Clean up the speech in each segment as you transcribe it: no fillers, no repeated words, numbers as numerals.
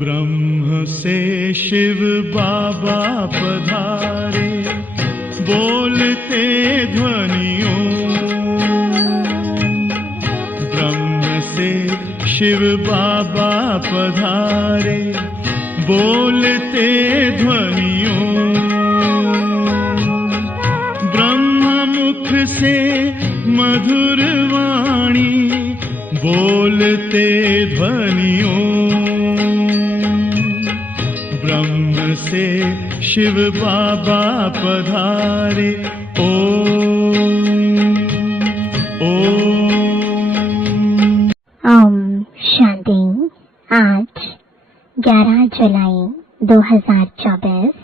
ब्रह्म से शिव बाबा पधारे, बोलते ध्वनियों। ब्रह्म से शिव बाबा पधारे, बोलते ध्वनियों। ब्रह्म मुख से मधुर वाणी, बोलते ध्वनियों। ब्रह्म से शिव बाबा पधारे, ओम शांति। आज 11 जुलाई 2024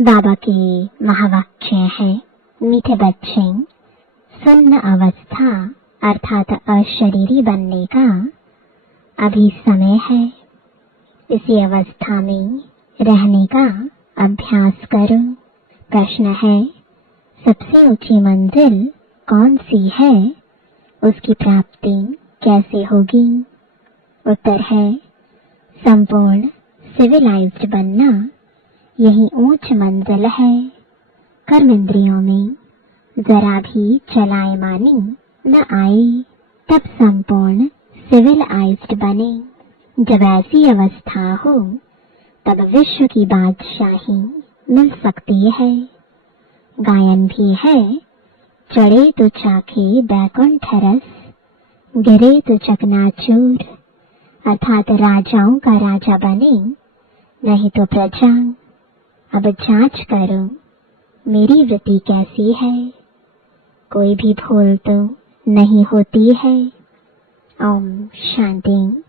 बाबा के महावाक्य है, मीठे बच्चे, सुन्न अवस्था अर्थात अशरीरी बनने का अभी समय है। इसी अवस्था में रहने का अभ्यास करो। प्रश्न है, सबसे ऊंची मंजिल कौन सी है? उसकी प्राप्ति कैसे होगी? उत्तर है, संपूर्ण सिविलाइज्ड बनना यही ऊंच मंजिल है। कर्म इंद्रियों में जरा भी चलायमानी न आए, तब संपूर्ण सिविलाइज्ड बने। जब ऐसी अवस्था हो तब विश्व की बादशाही मिल सकती है। गायन भी है, चढ़े तो चाके बैकुंठ रस, गिरे तो चकनाचूर। अर्थात राजाओं का राजा बने, नहीं तो प्रजा। अब जांच करो मेरी वृत्ति कैसी है, कोई भी भूल तो नहीं होती है। ओम शांति।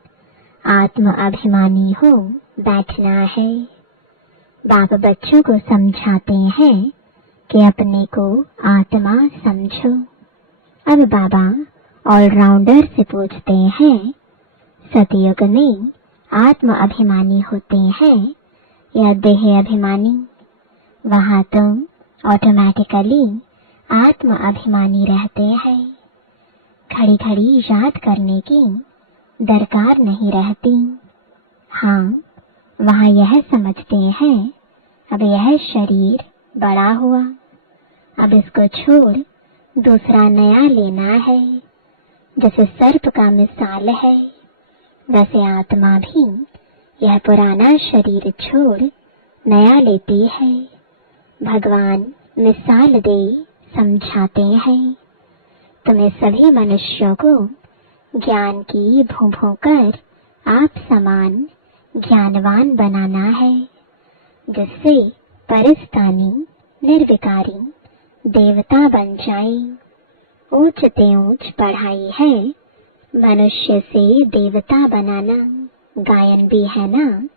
आत्म अभिमानी हो बैठना है। बाप बच्चों को समझाते हैं कि अपने को आत्मा समझो। अब बाबा ऑलराउंडर से पूछते हैं, सतयुग में आत्म अभिमानी होते हैं या देह अभिमानी? वहां तो ऑटोमेटिकली आत्म अभिमानी रहते हैं। घड़ी घड़ी याद करने की दरकार नहीं रहती। हाँ, वहां यह समझते हैं, अब यह शरीर बड़ा हुआ, अब इसको छोड़ दूसरा नया लेना है। जैसे सर्प का मिसाल है, वैसे आत्मा भी यह पुराना शरीर छोड़ नया लेती है। भगवान मिसाल दे समझाते हैं, तुम्हें सभी मनुष्यों को ज्ञान की भूं कर आप समान ज्ञानवान बनाना है, जिससे परिस्तानी निर्विकारी देवता बन जाए। ऊंच ते ऊंच पढ़ाई है, मनुष्य से देवता बनाना। गायन भी है ना,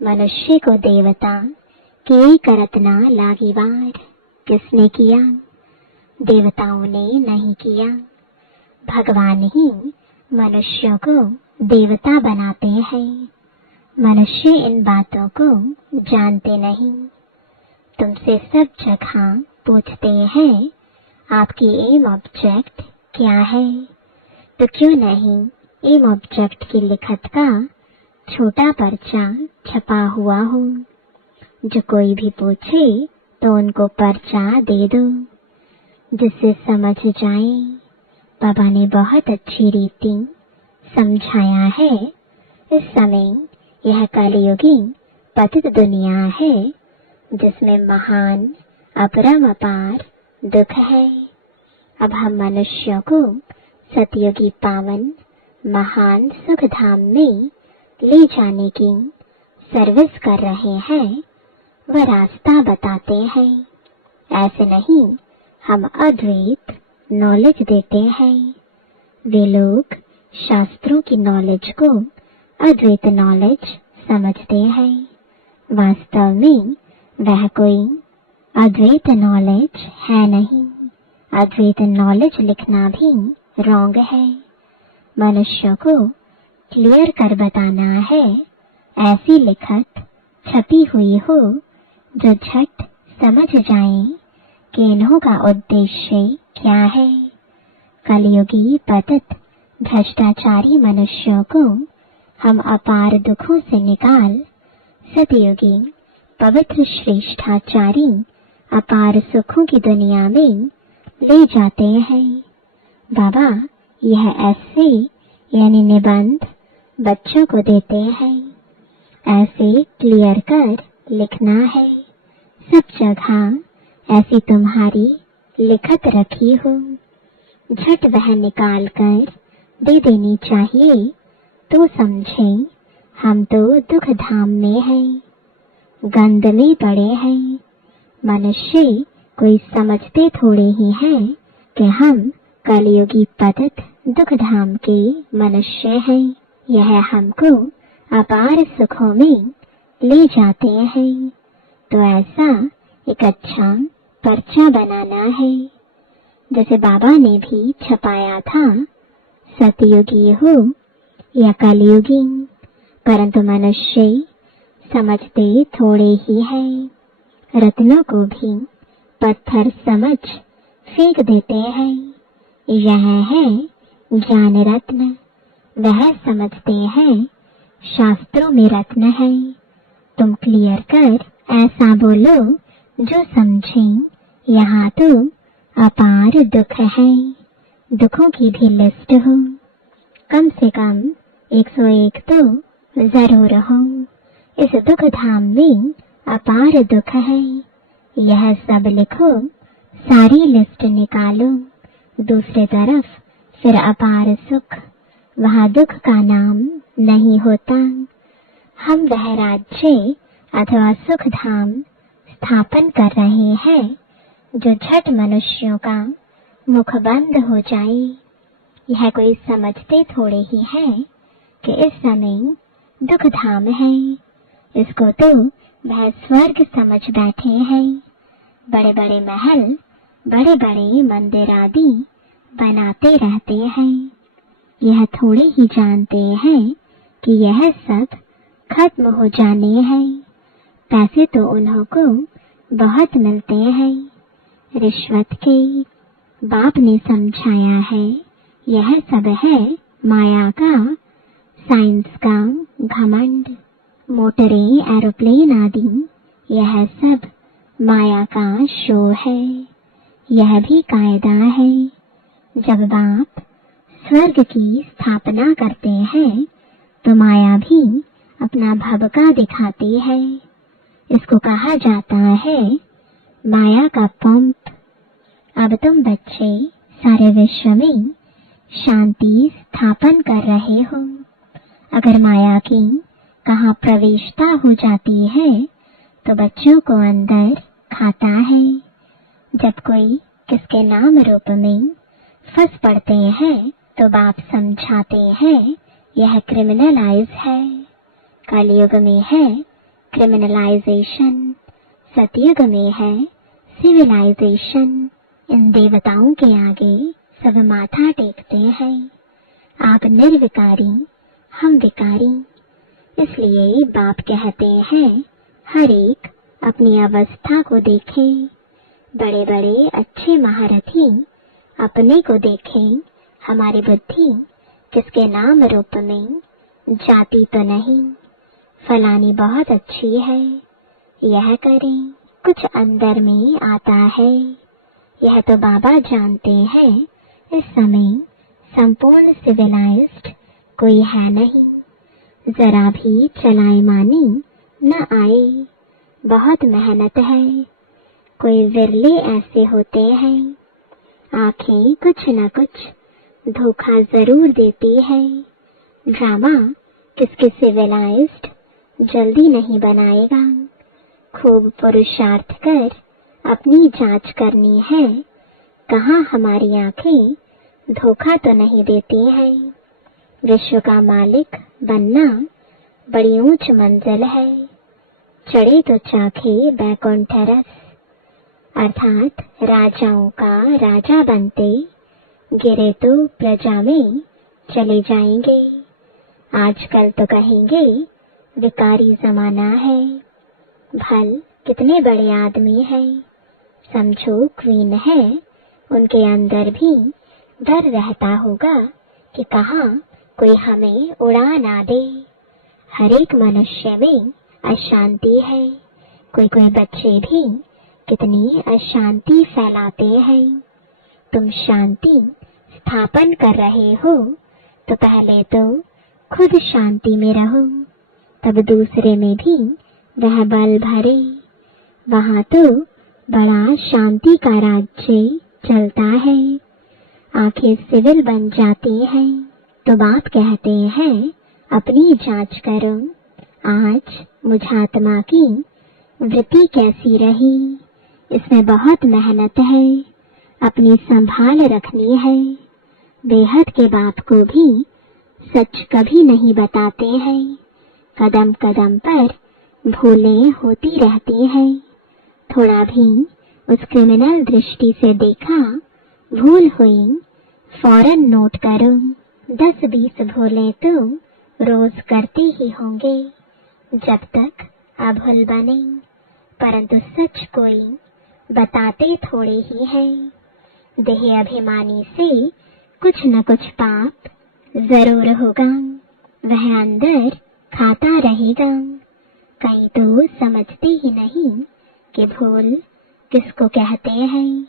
मनुष्य को देवता के करत ना लागी वार। किसने किया? देवताओं ने नहीं किया। भगवान ही मनुष्यों को देवता बनाते हैं। मनुष्य इन बातों को जानते नहीं। तुमसे सब जगह पूछते हैं, आपकी एम ऑब्जेक्ट क्या है? तो क्यों नहीं एम ऑब्जेक्ट की लिखत का छोटा पर्चा छपा हुआ हो? जो कोई भी पूछे तो उनको पर्चा दे दो, जिससे समझ जाए। बाबा ने बहुत अच्छी रीति समझाया है। इस समय यह कलयुगी पतित दुनिया है, जिसमें महान अपरम अपार दुख है। अब हम मनुष्यों को सतयुगी पावन महान सुख धाम में ले जाने की सर्विस कर रहे हैं, वह रास्ता बताते हैं। ऐसे नहीं, हम अद्वैत नॉलेज देते हैं। वे लोग शास्त्रों की नॉलेज को अद्वैत नॉलेज समझते हैं। वास्तव में वह कोई अद्वैत नॉलेज है नहीं, अद्वैत नॉलेज लिखना भी रॉन्ग है। मनुष्यों को क्लियर कर बताना है, ऐसी लिखत छपी हुई हो जो झट समझ जाए कि इन्हों का उद्देश्य क्या है। कलयुगी पतित भ्रष्टाचारी मनुष्यों को हम अपार दुखों से निकाल सतयुगी पवित्र श्रेष्ठाचारी अपार सुखों की दुनिया में ले जाते हैं। बाबा यह ऐसे यानी निबंध बच्चों को देते हैं। ऐसे क्लियर कर लिखना है, सब जगह ऐसी तुम्हारी लिखत रखी हो, झट वह निकाल कर दे देनी चाहिए तो समझे हम तो दुख धाम में हैं, गंद में पड़े हैं। मनुष्य कोई समझते थोड़े ही हैं कि हम कलयुगी पतित दुख धाम के मनुष्य हैं। यह हमको अपार सुखों में ले जाते हैं। तो ऐसा एक अच्छा पर्चा बनाना है, जैसे बाबा ने भी छपाया था, सतयुगी हो या कलयुगी, परंतु मनुष्य समझते थोड़े ही हैं। रत्नों को भी पत्थर समझ फेंक देते हैं। यह है ज्ञान रत्न, वह समझते हैं शास्त्रों में रत्न है। तुम क्लियर कर ऐसा बोलो जो समझें, यहाँ तो अपार दुख है। दुखों की भी लिस्ट हो, कम से कम 101 तो जरूर हो। इस दुख धाम में अपार दुख है, यह सब लिखो, सारी लिस्ट निकालो। दूसरे तरफ फिर अपार सुख, वहाँ दुख का नाम नहीं होता। हम वह राज्य अथवा सुख धाम स्थापन कर रहे हैं जो झट मनुष्यों का मुख बंद हो जाए। यह कोई समझते थोड़े ही है कि इस समय दुख धाम है, इसको तो वह स्वर्ग समझ बैठे हैं। बड़े बड़े महल, बड़े बड़े मंदिर आदि बनाते रहते हैं। यह थोड़े ही जानते हैं कि यह सब खत्म हो जाने हैं। पैसे तो उन्हों को बहुत मिलते हैं, रिश्वत के। बाप ने समझाया है यह सब है माया का, साइंस का घमंड। मोटरें, एरोप्लेन आदि यह सब माया का शो है। यह भी कायदा है, जब बाप स्वर्ग की स्थापना करते हैं तो माया भी अपना भबका दिखाती है। इसको कहा जाता है माया का पंप। अब तुम बच्चे सारे विश्व में शांति स्थापन कर रहे हो। अगर माया की कहाँ प्रवेशता हो जाती है तो बच्चों को अंदर खाता है। जब कोई किसके नाम रूप में फंस पड़ते हैं तो बाप समझाते हैं यह क्रिमिनलाइज है। कलयुग में है क्रिमिनलाइजेशन, सतयुग में है सिविलाइजेशन। इन देवताओं के आगे सब माथा टेकते हैं। आप निर्विकारी, हम विकारी। इसलिए बाप कहते हैं हर एक अपनी अवस्था को देखे। बड़े बड़े अच्छे महारथी अपने को देखें। हमारी बुद्धि किसके नाम रूप में जाती तो नहीं। फलानी बहुत अच्छी है, यह करें, कुछ अंदर में आता है। यह तो बाबा जानते हैं इस समय संपूर्ण सिविलाइज्ड कोई है नहीं। जरा भी चलाएमानी न आए, बहुत मेहनत है। कोई विरले ऐसे होते हैं, आंखें कुछ न कुछ धोखा जरूर देती है। ड्रामा किसके सिविलाइज्ड जल्दी नहीं बनाएगा। खूब पुरुषार्थ कर अपनी जांच करनी है, कहाँ हमारी आंखें धोखा तो नहीं देती हैं। विश्व का मालिक बनना बड़ी ऊंच मंजिल है, चढ़े तो चाखे बैकुंठ रस। अर्थात राजाओं का राजा बनते, गिरे तो प्रजा में चले जाएंगे। आजकल तो कहेंगे विकारी जमाना है। भल कितने बड़े आदमी हैं, समझो क्वीन है, उनके अंदर भी डर रहता होगा कि कहाँ कोई हमें उड़ा ना दे। हर एक मनुष्य में अशांति है। कोई कोई बच्चे भी कितनी अशांति फैलाते हैं। तुम शांति स्थापन कर रहे हो तो पहले तो खुद शांति में रहो, तब दूसरे में भी वह बल भरे। वहां तो बड़ा शांति का राज्य चलता है। आंखें सिविल बन जाती हैं तो बाप कहते हैं अपनी जांच करो, आज मुझ आत्मा की वृत्ति कैसी रही। इसमें बहुत मेहनत है, अपनी संभाल रखनी है। बेहद के बाप को भी सच कभी नहीं बताते हैं। कदम कदम पर भूलें होती रहती हैं। थोड़ा भी उस क्रिमिनल दृष्टि से देखा, भूल हुई, फौरन नोट करो। 10-20 भूलें तो रोज करते ही होंगे जब तक अभूल बने, परंतु सच कोई बताते थोड़े ही है। देह अभिमानी से कुछ न कुछ पाप जरूर होगा, वह अंदर खाता रहेगा। कई तो समझते ही नहीं कि भूल किसको कहते हैं।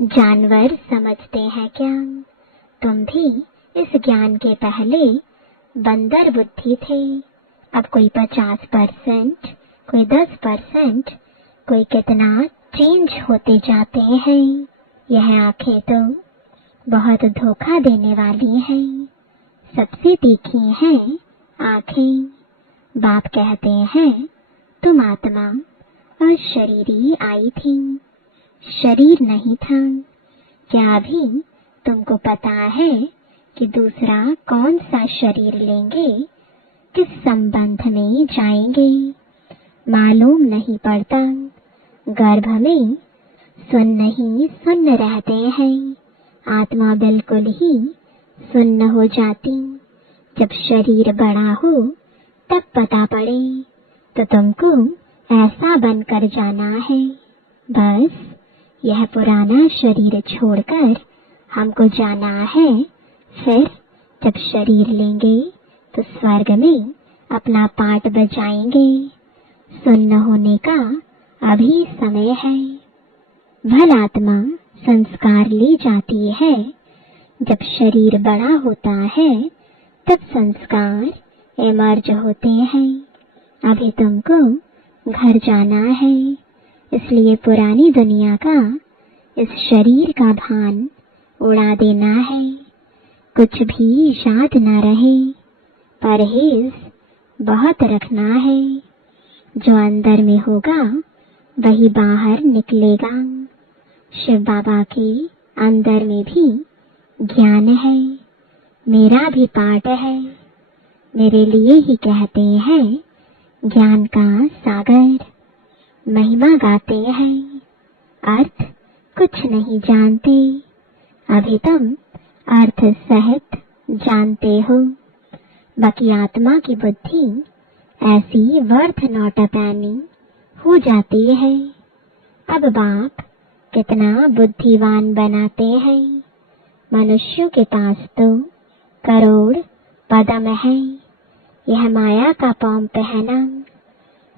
जानवर समझते हैं क्या? तुम भी इस ज्ञान के पहले बंदर बुद्धि थे। अब कोई 50%, कोई 10%, कोई कितना चेंज होते जाते हैं। यह आंखें तो बहुत धोखा देने वाली हैं। सबसे तीखी हैं आंखें। बाप कहते हैं तुम आत्मा और शरीरी आई थी, शरीर नहीं था। क्या अभी तुमको पता है कि दूसरा कौन सा शरीर लेंगे, किस संबंध में जाएंगे? मालूम नहीं पड़ता। गर्भ में सुन्न ही सुन्न रहते हैं। आत्मा बिल्कुल ही सुन्न हो जाती। जब शरीर बड़ा हो तब पता पड़े तो तुमको ऐसा बनकर जाना है। बस यह पुराना शरीर छोड़कर हमको जाना है। फिर जब शरीर लेंगे तो स्वर्ग में अपना पाठ बजाएंगे। सुन्न होने का अभी समय है। भल आत्मा संस्कार ले जाती है। जब शरीर बड़ा होता है तब संस्कार इमर्ज होते हैं। अभी तुमको घर जाना है, इसलिए पुरानी दुनिया का इस शरीर का भान उड़ा देना है। कुछ भी याद न रहे। परहेज बहुत रखना है। जो अंदर में होगा वही बाहर निकलेगा। शिव बाबा के अंदर में भी ज्ञान है, मेरा भी पाठ है। मेरे लिए ही कहते हैं ज्ञान का सागर। महिमा गाते हैं, अर्थ कुछ नहीं जानते। अभी तुम अर्थ सहित जानते हो। बाकी आत्मा की बुद्धि ऐसी वर्थ नॉट अ पैनी हो जाती है। अब बाप कितना बुद्धिवान बनाते हैं। मनुष्यों के पास तो करोड़ पदम है। यह माया का पॉम पहना।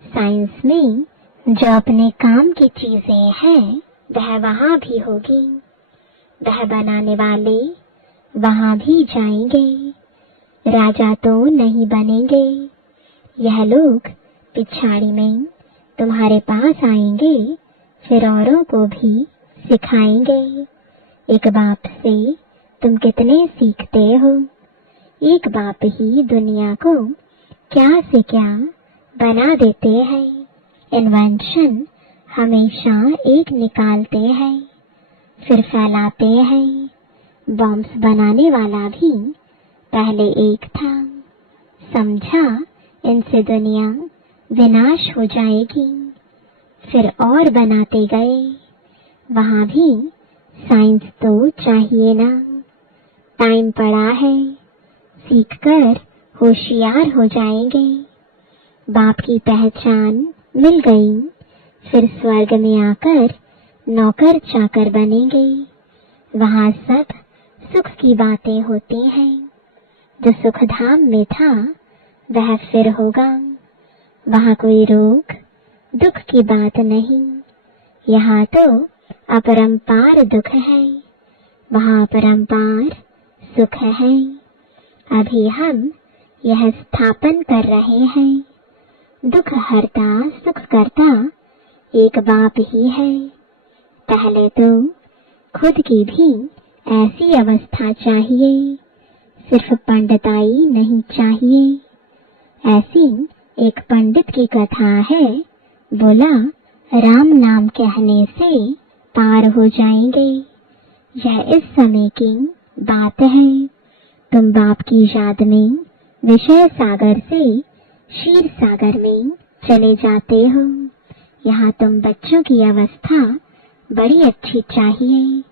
साइंस में जो अपने काम की चीजें हैं वह वहां भी होगी। वह बनाने वाले वहां भी जाएंगे। राजा तो नहीं बनेंगे। यह लोग पिछाड़ी में तुम्हारे पास आएंगे, फिर औरों को भी सिखाएंगे। एक बाप से तुम कितने सीखते हो। एक बाप ही दुनिया को क्या से क्या बना देते हैं। इन्वेंशन हमेशा एक निकालते हैं, फिर फैलाते हैं। बॉम्ब्स बनाने वाला भी पहले एक था। समझा इनसे दुनिया विनाश हो जाएगी। फिर और बनाते गए। वहाँ भी साइंस तो चाहिए ना। टाइम पड़ा है, सीखकर होशियार हो जाएंगे। बाप की पहचान मिल गई, फिर स्वर्ग में आकर नौकर चाकर बनेंगे। वहाँ सब सुख की बातें होती हैं। जो सुख धाम में था वह फिर होगा। वहाँ कोई रोग दुख की बात नहीं, यहाँ तो अपरंपार दुख है, वहाँ अपरंपार सुख है। अभी हम यह स्थापन कर रहे हैं, दुख हरता सुख करता एक बाप ही है। पहले तो खुद की भी ऐसी अवस्था चाहिए, सिर्फ पंडिताई नहीं चाहिए। ऐसी एक पंडित की कथा है, बोला राम नाम कहने से पार हो जाएंगे। यह इस समय की बात है। तुम बाप की याद में विषय सागर से क्षीर सागर में चले जाते हो। यहाँ तुम बच्चों की अवस्था बड़ी अच्छी चाहिए।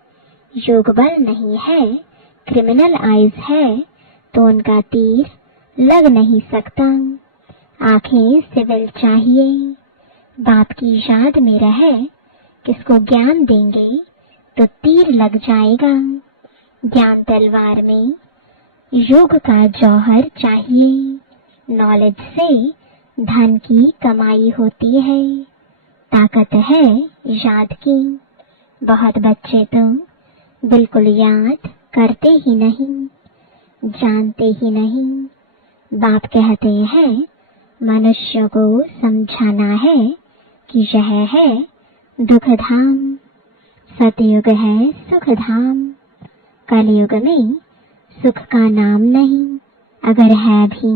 योग बल नहीं है, क्रिमिनल आइज है, तो उनका तीर लग नहीं सकता। आंखें सिविल चाहिए। बाप की याद में रहे किसको ज्ञान देंगे तो तीर लग जाएगा। ज्ञान तलवार में योग का जौहर चाहिए। नॉलेज से धन की कमाई होती है, ताकत है याद की। बहुत बच्चे तो बिल्कुल याद करते ही नहीं, जानते ही नहीं। बाप कहते हैं मनुष्य को समझाना है कि यह है दुख धाम, सतयुग है सुख धाम। कलयुग में सुख का नाम नहीं, अगर है भी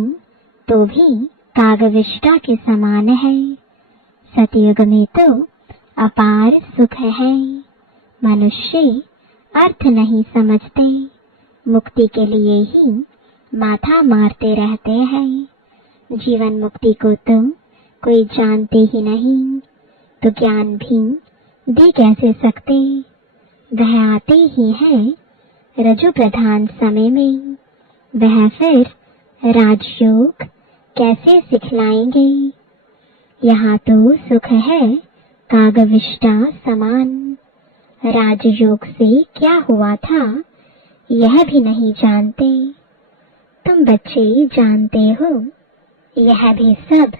तो भी कागविष्टा के समान है। सतयुग में तो अपार सुख है। मनुष्य अर्थ नहीं समझते, मुक्ति के लिए ही माथा मारते रहते हैं। जीवन मुक्ति को तो कोई जानते ही नहीं, तो ज्ञान भी दे कैसे सकते। वह आते ही है रजो प्रधान समय में, वह फिर राजयोग कैसे सिखलाएंगे। यहाँ तो सुख है कागविष्टा समान। राजयोग से क्या हुआ था यह भी नहीं जानते। तुम बच्चे जानते हो यह भी सब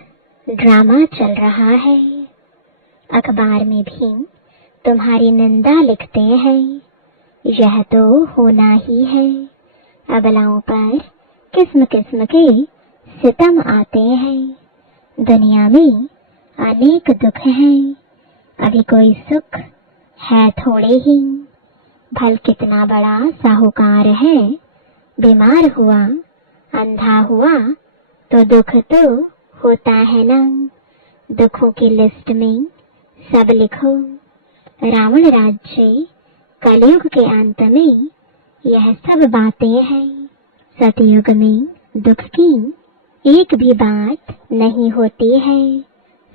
ड्रामा चल रहा है। अखबार में भी तुम्हारी निंदा लिखते हैं, यह तो होना ही है। अबलाओं पर किस्म किस्म के सितम आते हैं। दुनिया में अनेक दुख हैं, अभी कोई सुख है थोड़े ही। भल कितना बड़ा साहूकार है, बीमार हुआ अंधा हुआ तो दुख तो होता है ना। दुखों की लिस्ट में सब लिखो। रावण राज्य कलयुग के अंत में यह सब बातें हैं। सतयुग में दुख की एक भी बात नहीं होती है।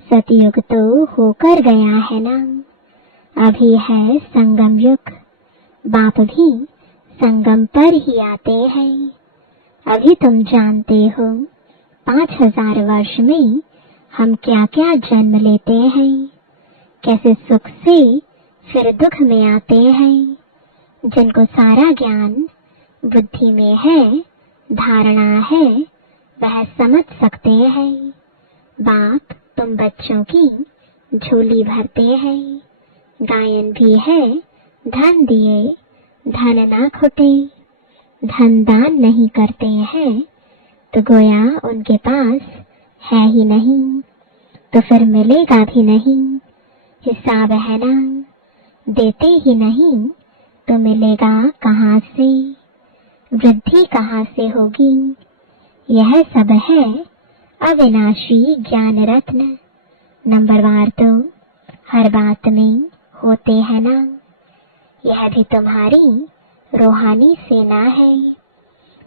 सतयुग तो होकर गया है ना, अभी है संगम युग। बाप भी संगम पर ही आते हैं। अभी तुम जानते हो 5000 वर्ष में हम क्या क्या जन्म लेते हैं, कैसे सुख से फिर दुख में आते हैं। जिनको सारा ज्ञान बुद्धि में है, धारणा है, वह समझ सकते हैं। बाप तुम बच्चों की झोली भरते हैं। गायन भी है धन दिए धन ना खुटे। धन दान नहीं करते हैं तो गोया उनके पास है ही नहीं, तो फिर मिलेगा भी नहीं। हिसाब है ना, देते ही नहीं तो मिलेगा कहाँ से, वृद्धि कहाँ से होगी। यह सब है अविनाशी ज्ञान रत्न। नंबरवार तो हर बात में होते हैं ना। यह भी तुम्हारी रूहानी सेना है।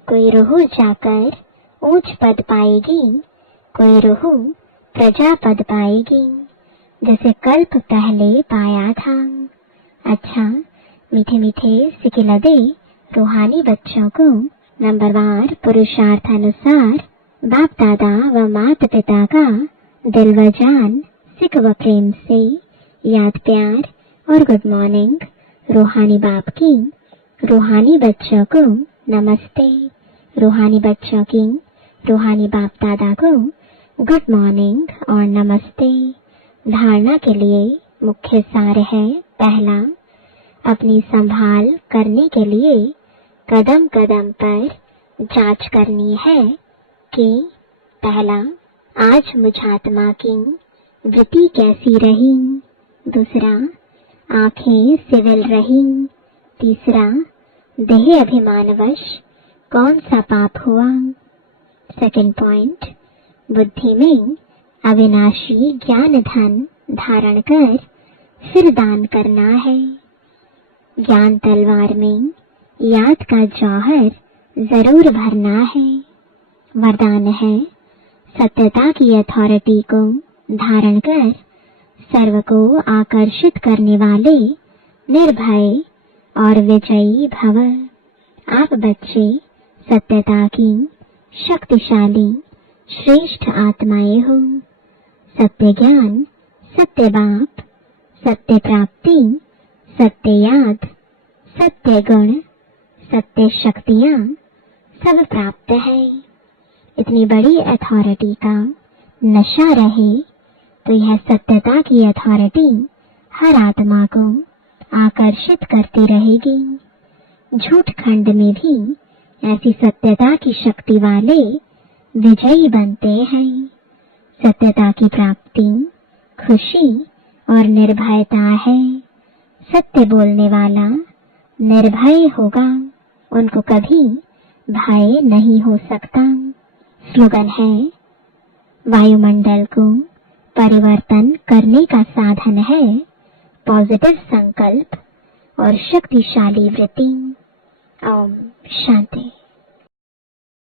कोई रूह जाकर ऊंच पद पाएगी, कोई रूह प्रजा पद पाएगी, जैसे कल्प पहले पाया था। अच्छा, मीठे मीठे सिकिलदे रूहानी बच्चों को नंबरवार पुरुषार्थानुसार बाप दादा व माता पिता का दिल व जान सिक व प्रेम से याद प्यार और गुड मॉर्निंग। रूहानी बाप की रूहानी बच्चों को नमस्ते। रूहानी बच्चों की रूहानी बाप दादा को गुड मॉर्निंग और नमस्ते। धारणा के लिए मुख्य सार है, पहला, अपनी संभाल करने के लिए कदम कदम पर जांच करनी है कि पहला, आज मुझात्मा की वृत्ति कैसी रही। दूसरा, आंखें सिविल रही। तीसरा, देह अभिमानवश कौन सा पाप हुआ। सेकंड पॉइंट, बुद्धि में अविनाशी ज्ञान धन धारण कर फिर दान करना है। ज्ञान तलवार में याद का जौहर जरूर भरना है। वरदान है, सत्यता की अथॉरिटी को धारण कर सर्व को आकर्षित करने वाले निर्भय और विजयी भव। आप बच्चे सत्यता की शक्तिशाली श्रेष्ठ आत्माएं हो। सत्य ज्ञान, सत्य बाप, सत्य प्राप्ति, सत्य याद, सत्य गुण, सत्य शक्तियां सब प्राप्त है। इतनी बड़ी अथॉरिटी का नशा रहे तो यह सत्यता की अथॉरिटी हर आत्मा को आकर्षित करती रहेगी। झूठ खंड में भी ऐसी सत्यता की शक्ति वाले विजयी बनते हैं। सत्यता की प्राप्ति खुशी और निर्भयता है। सत्य बोलने वाला निर्भय होगा, उनको कभी भय नहीं हो सकता। स्लोगन है, वायुमंडल को परिवर्तन करने का साधन है पॉजिटिव संकल्प और शक्तिशाली वृत्ति। ओम शांति।